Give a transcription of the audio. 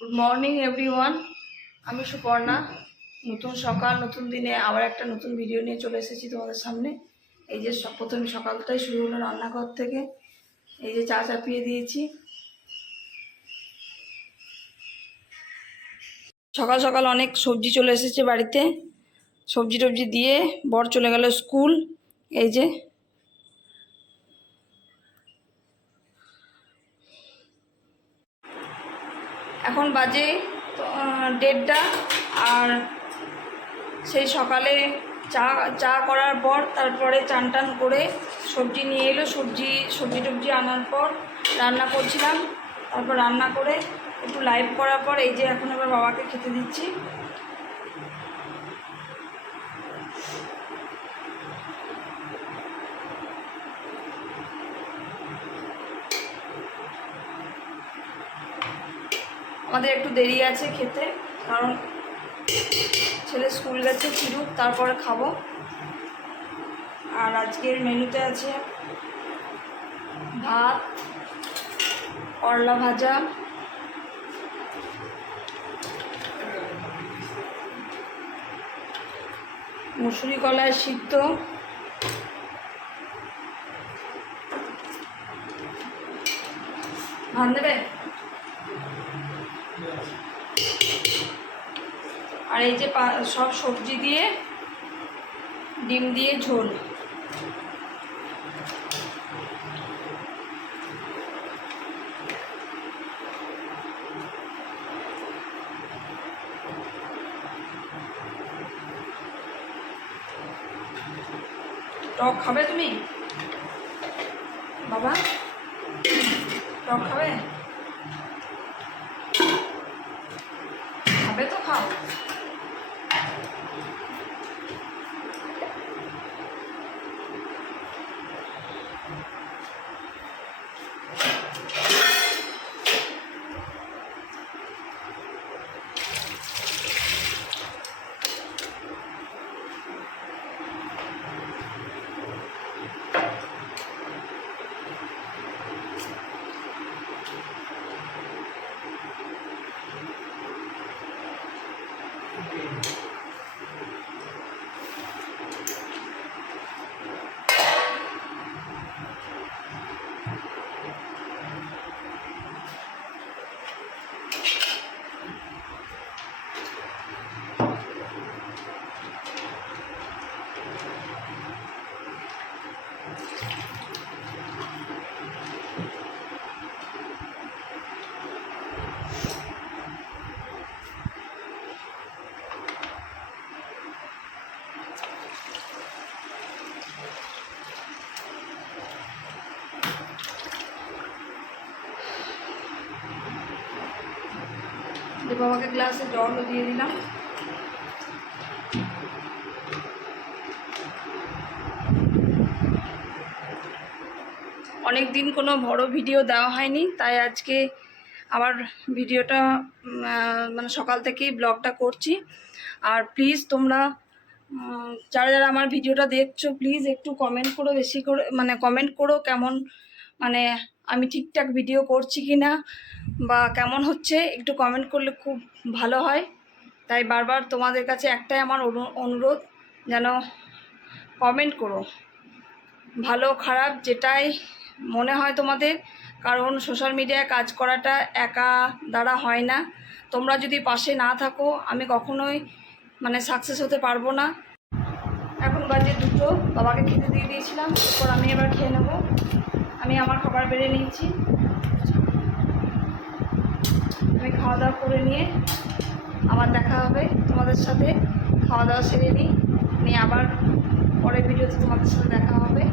Good morning everyone. আমি সুপর্ণা। নতুন সকাল, নতুন দিনে আবার একটা নতুন ভিডিও নিয়ে চলে এসেছি তোমাদের সামনে। এই যে প্রথম সকালটাই শুরু হলো রান্নাঘর থেকে। এই যে চা চাপিয়ে দিয়েছি। সকাল সকাল অনেক সবজি চলে এসেছে বাড়িতে। সবজি টবজি দিয়ে বর চলে গেল স্কুল। এই যে এখন বাজে 1:30, আর সেই সকালে চা করার পর তারপরে চান টান করে সবজি নিয়ে এলো। সবজি টবজি আনার পর রান্না করছিলাম। তারপর রান্না করে একটু লাইভ করার পর এই যে এখন আবার বাবাকে খেতে দিচ্ছি। আমাদের একটু দেরি আছে খেতে, কারণ ছেলে স্কুল গেছে, ফিরুক তারপরে খাবো। আর আজকের মেনুতে আছে ভাত, করলা ভাজা, মুসুরি কলাই সিদ্ধ, ভাত দেবে, আর এই যে সব সবজি দিয়ে ডিম দিয়ে ঝোল। টক খাবে তুমি বাবা? টক খাবে? খাবে তো খাও। বাবাকে গ্লাসে জলও দিয়ে দিলাম। অনেক দিন কোনো বড় ভিডিও দেওয়া হয়নি, তাই আজকে আবার ভিডিওটা মানে সকাল থেকেই ব্লগটা করছি। আর প্লিজ তোমরা যারা যারা আমার ভিডিওটা দেখছো, প্লিজ একটু কমেন্ট করো, বেশি করে মানে কমেন্ট করো কেমন, মানে আমি ঠিকঠাক ভিডিও করছি কি না বা কেমন হচ্ছে, একটু কমেন্ট করলে খুব ভালো হয়। তাই বারবার তোমাদের কাছে একটাই আমার অনুরোধ, যেন কমেন্ট করো, ভালো খারাপ যেটাই মনে হয় তোমাদের। কারণ সোশ্যাল মিডিয়ায় কাজ করাটা একা দ্বারা হয় না। তোমরা যদি পাশে না থাকো আমি কখনোই মানে সাকসেস হতে পারবো না। এখন বাজে 2, বাবাকে খেতে দিয়ে দিয়েছিলাম, এরপর আমি এবার খেয়ে নেব। আমি আমার খাবার বেড়ে নিয়েছি। আমি খাওয়া দাওয়া করে নিয়ে আবার দেখা হবে তোমাদের সাথে। খাওয়া দাওয়া সেরে নিই, আবার পরের ভিডিওতে তোমাদের সাথে দেখা হবে।